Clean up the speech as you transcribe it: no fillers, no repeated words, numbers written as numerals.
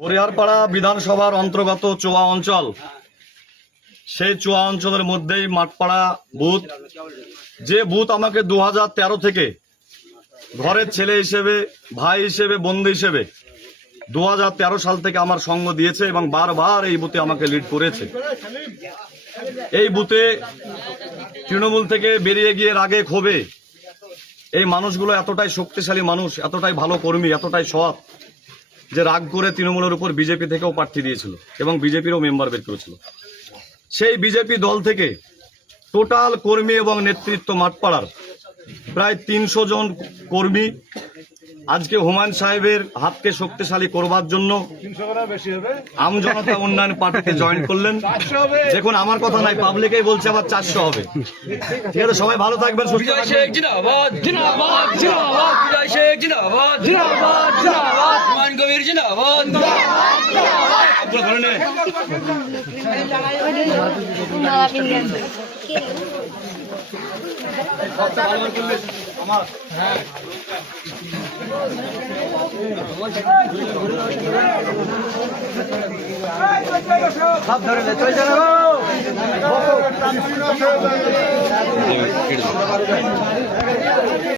হরিহরপাড়া বিধানসভার অন্তর্গত চোয়া অঞ্চল, সেই চোয়া অঞ্চলের মধ্যেই মাঠপাড়া বুথ, যে বুথ আমাকে 2013 থেকে ঘরের ছেলে হিসেবে, ভাই হিসেবে, বন্ধু হিসেবে 2013 সাল থেকে আমার সঙ্গ দিয়েছে এবং বারবার এই বুথে আমাকে লিড করেছে। এই বুথে তৃণমূল থেকে বেরিয়ে গিয়ে রাগে ক্ষোভে এই মানুষগুলো এতটাই শক্তিশালী মানুষ, এতটাই ভালো কর্মী, এতটাই সৎ যে রাগ করে তৃণমূলের উপর বিজেপি থেকেও প্রার্থী দিয়েছিল এবং বিজেপিরও মেম্বার বের করেছিল। সেই বিজেপি দল থেকে টোটাল কর্মী এবং নেতৃত্ব মাঠপাড়ার প্রায় 300 জন কর্মী আজকে হুমায়ুন সাহেবের হাতকে শক্তিশালী করবার জন্য আমজনতা উন্নয়ন পার্টিতে জয়েন করলেন। দেখুন, আমার কথা নাই, পাবলিকেই বলছে আবার 400 হবে। ঠিক আছে, সবাই ভালো থাকবেন, সুস্থ থাকবেন।